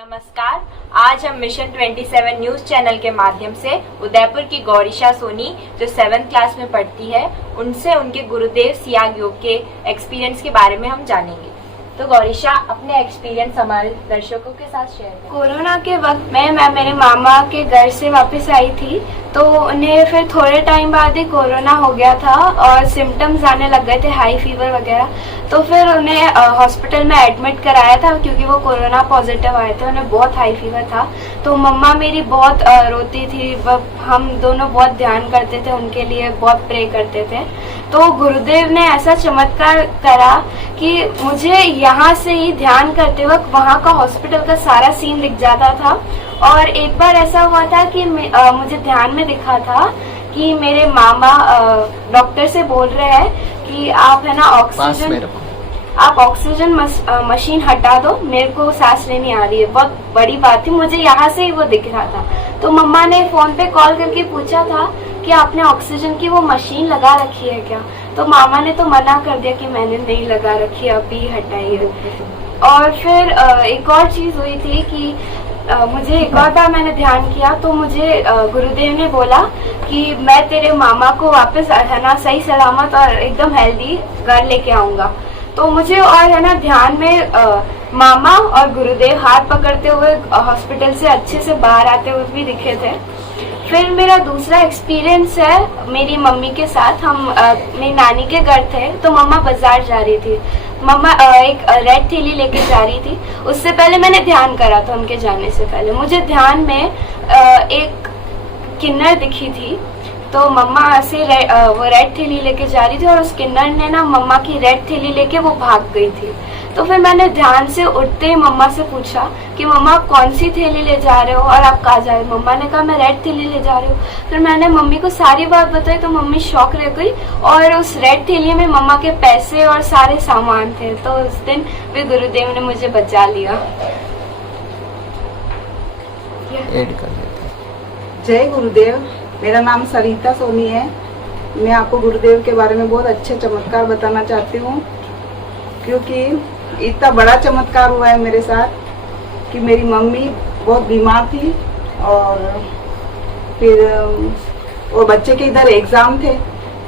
नमस्कार। आज हम मिशन 27 न्यूज चैनल के माध्यम से उदयपुर की गौरीशा सोनी जो 7th क्लास में पढ़ती है उनसे उनके गुरुदेव सियाग योग के एक्सपीरियंस के बारे में हम जानेंगे। तो गौरीशा, अपने एक्सपीरियंस हमारे दर्शकों के साथ शेयर करें। कोरोना के वक्त में मैं मेरे मामा के घर से वापस आई थी, तो उन्हें फिर थोड़े टाइम बाद ही कोरोना हो गया था और सिम्टम्स आने लग गए थे, हाई फीवर वगैरह। तो फिर उन्हें हॉस्पिटल में एडमिट कराया था क्योंकि वो कोरोना पॉजिटिव आए थे, उन्हें बहुत हाई फीवर था। तो मम्मा मेरी बहुत रोती थी, हम दोनों बहुत ध्यान करते थे, उनके लिए बहुत प्रे करते थे। तो गुरुदेव ने ऐसा चमत्कार करा कि मुझे यहाँ से ही ध्यान करते वक्त वहाँ का हॉस्पिटल का सारा सीन दिख जाता था। और एक बार ऐसा हुआ था कि मुझे ध्यान में दिखा था कि मेरे मामा डॉक्टर से बोल रहे हैं कि आप है ना ऑक्सीजन मशीन हटा दो, मेरे को सांस लेनी आ रही है। बहुत बड़ी बात थी, मुझे यहाँ से ही वो दिख रहा था। तो मम्मा ने फोन पे कॉल करके पूछा था कि आपने ऑक्सीजन की वो मशीन लगा रखी है क्या? तो मामा ने तो मना कर दिया कि मैंने नहीं लगा रखी, अभी हटाइए। और फिर एक और चीज हुई थी कि मुझे एक और बार मैंने ध्यान किया तो मुझे गुरुदेव ने बोला कि मैं तेरे मामा को वापस है ना सही सलामत और एकदम हेल्दी घर लेके आऊंगा। तो मुझे और है ना ध्यान में मामा और गुरुदेव हाथ पकड़ते हुए हॉस्पिटल से अच्छे से बाहर आते हुए भी दिखे थे। फिर मेरा दूसरा एक्सपीरियंस है मेरी मम्मी के साथ। हम मेरी नानी के घर थे, तो मम्मा बाजार जा रही थी। मम्मा एक रेड थैली लेके जा रही थी। उससे पहले मैंने ध्यान करा था, उनके जाने से पहले मुझे ध्यान में एक किन्नर दिखी थी। तो मम्मा ऐसे वो रेड थैली लेके जा रही थी और उस किन्नर ने ना मम्मा की रेड थैली लेके वो भाग गई थी। तो फिर मैंने ध्यान से उठते ही मम्मा से पूछा कि मम्मा आप कौन सी थैली ले जा रहे हो और आप कहाँ जा रहे हो? मम्मा ने कहा मैं रेड थैली ले जा रही हूँ। फिर मैंने मम्मी को सारी बात बताई तो मम्मी शॉक रह गई और उस रेड थैली में मम्मा के पैसे और सारे सामान थे। तो उस दिन भी गुरुदेव ने मुझे बचा लिया। जय गुरुदेव। मेरा नाम सरिता सोनी है। मैं आपको गुरुदेव के बारे में बहुत अच्छे चमत्कार बताना चाहती हूँ, क्योंकि इतना बड़ा चमत्कार हुआ है मेरे साथ कि मेरी मम्मी बहुत बीमार थी और फिर वो बच्चे के इधर एग्ज़ाम थे।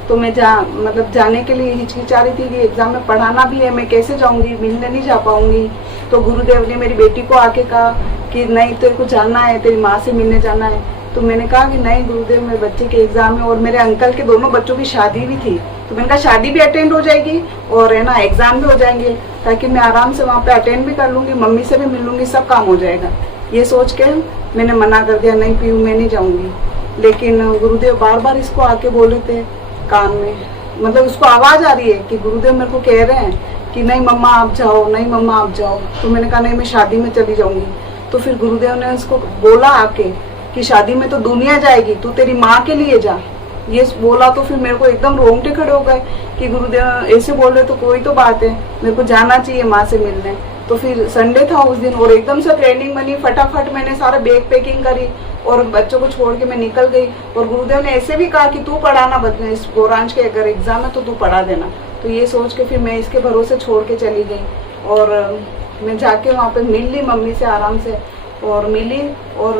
तो मैं जाने के लिए हिचकिचा रही थी कि एग्ज़ाम में पढ़ाना भी है, मैं कैसे जाऊंगी, मिलने नहीं जा पाऊंगी। तो गुरुदेव ने मेरी बेटी को आके कहा कि नहीं तेरे को जाना है, तेरी माँ से मिलने जाना है। तो मैंने कहा कि नहीं गुरुदेव, मेरे बच्चे के एग्ज़ाम है और मेरे अंकल के दोनों बच्चों की शादी भी थी। तो मैंने कहा शादी भी अटेंड हो जाएगी और है ना एग्ज़ाम भी हो जाएंगे, ताकि मैं आराम से वहाँ पे अटेंड भी कर लूँगी, मम्मी से भी मिल लूँगी, सब काम हो जाएगा। ये सोच के मैंने मना कर दिया, नहीं पीयू मैं नहीं जाऊँगी। लेकिन गुरुदेव बार बार इसको आके बोले थे कान में, मतलब उसको आवाज़ आ रही है कि गुरुदेव मेरे को कह रहे हैं कि नहीं मम्मा आप जाओ, नहीं मम्मा आप जाओ। तो मैंने कहा नहीं मैं शादी में चली जाऊँगी। तो फिर गुरुदेव ने उसको बोला आके कि शादी में तो दुनिया जाएगी, तू तेरी माँ के लिए जा। ये बोला तो फिर मेरे को एकदम रोंगटे खड़े हो गए कि गुरुदेव ऐसे बोल रहे तो कोई तो बात है, मेरे को जाना चाहिए माँ से मिलने। तो फिर संडे था उस दिन और एकदम से प्लानिंग बनी, फटाफट मैंने सारा बैग पैकिंग करी और बच्चों को छोड़ के मैं निकल गई। और गुरुदेव ने ऐसे भी कहा कि तू पढ़ाना बच्चे, इस गोरांच के अगर एग्जाम है तो तू पढ़ा देना। तो ये सोच के फिर मैं इसके भरोसे छोड़ के चली गई और मैं जाके वहाँ पे मिल ली मम्मी से आराम से और मिली और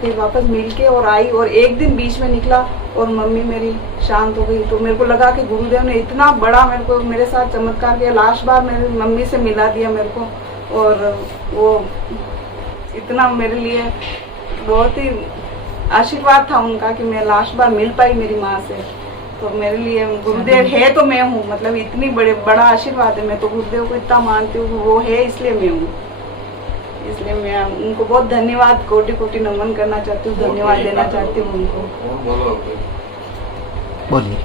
फिर वापस मिल के और आई। और एक दिन बीच में निकला और मम्मी मेरी शांत हो गई। तो मेरे को लगा कि गुरुदेव ने इतना बड़ा मेरे साथ चमत्कार किया। लास्ट बार मेरी मम्मी से मिला दिया मेरे को और वो इतना मेरे लिए बहुत ही आशीर्वाद था उनका कि मैं लास्ट बार मिल पाई मेरी माँ से। तो मेरे लिए गुरुदेव है तो मैं हूँ, मतलब इतनी बड़ा आशीर्वाद है। मैं तो गुरुदेव को इतना मानती हूँ, वो है इसलिए मैं हूँ। इसलिए मैं उनको बहुत धन्यवाद, कोटि कोटि नमन करना चाहती हूँ, धन्यवाद देना चाहती हूँ उनको। बोलिए।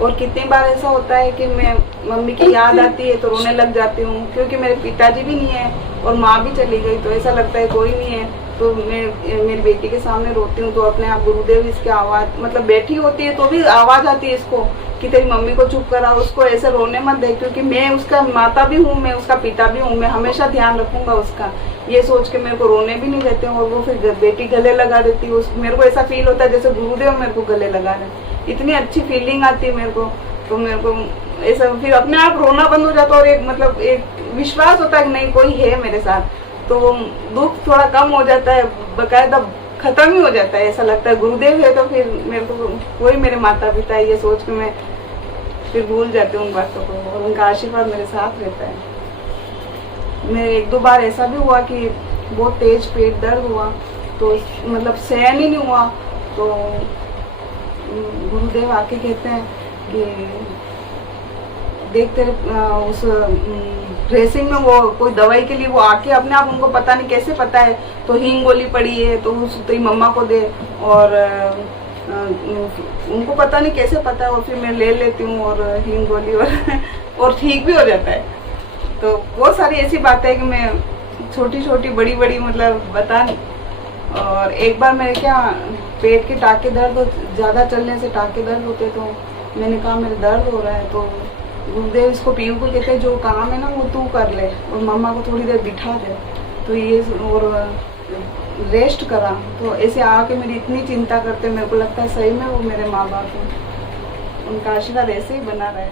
और कितनी बार ऐसा होता है कि मैं मम्मी की याद आती है तो रोने लग जाती हूँ, क्योंकि मेरे पिताजी भी नहीं है और माँ भी चली गई। तो ऐसा लगता है कोई नहीं है। तो मैं मेरी बेटी के सामने रोती हूँ तो अपने आप गुरुदेव इसकी आवाज़, मतलब बैठी होती है तो भी आवाज़ आती है इसको कि तेरी मम्मी को चुप करा, उसको ऐसे रोने मत दे, क्योंकि मैं उसका माता भी हूँ, मैं उसका पिता भी हूँ, मैं हमेशा ध्यान रखूंगा उसका। ये सोच के मेरे को रोने भी नहीं देते और वो फिर बेटी गले लगा देती है। मेरे को ऐसा फील होता है जैसे गुरुदेव मेरे को गले लगा रहे। इतनी अच्छी फीलिंग आती है मेरे को। तो मेरे को ऐसा फिर अपने आप रोना बंद हो जाता है और एक विश्वास होता है कि नहीं कोई है मेरे साथ। तो दुख थोड़ा कम हो जाता है, बकायदा खत्म ही हो जाता है। ऐसा लगता है गुरुदेव है तो फिर मेरे को कोई मेरे माता पिता है, ये सोच के मैं फिर भूल जाती हूँ उन बातों को, और उनका आशीर्वाद मेरे साथ रहता है। मेरे 1-2 बार ऐसा भी हुआ कि बहुत तेज पेट दर्द हुआ, तो मतलब सहन ही नहीं हुआ, तो गुरुदेव आके कहते हैं कि देख तेरे उस ड्रेसिंग में वो कोई दवाई के लिए वो आके अपने आप, उनको पता नहीं कैसे पता है, तो हींग गोली पड़ी है तो उस तेरी मम्मा को दे, और उनको पता नहीं कैसे पता है, और फिर मैं ले लेती हूँ और हींग गोली और ठीक भी हो जाता है। तो बहुत सारी ऐसी बातें हैं कि मैं छोटी छोटी बड़ी बड़ी मतलब बता नहीं। और एक बार मेरे क्या पेट के टाके दर्द, ज़्यादा चलने से टाके दर्द होते, तो मैंने कहा मेरे दर्द हो रहा है, तो गुरुदेव इसको पीयू को कहते हैं जो काम है ना वो तू कर ले और मम्मा को थोड़ी देर बिठा दे, तो ये और रेस्ट करा। तो ऐसे आके मेरी इतनी चिंता करते, मेरे को लगता है सही में वो मेरे माँ बाप हैं, उनका आशीर्वाद ऐसे ही बना रहे।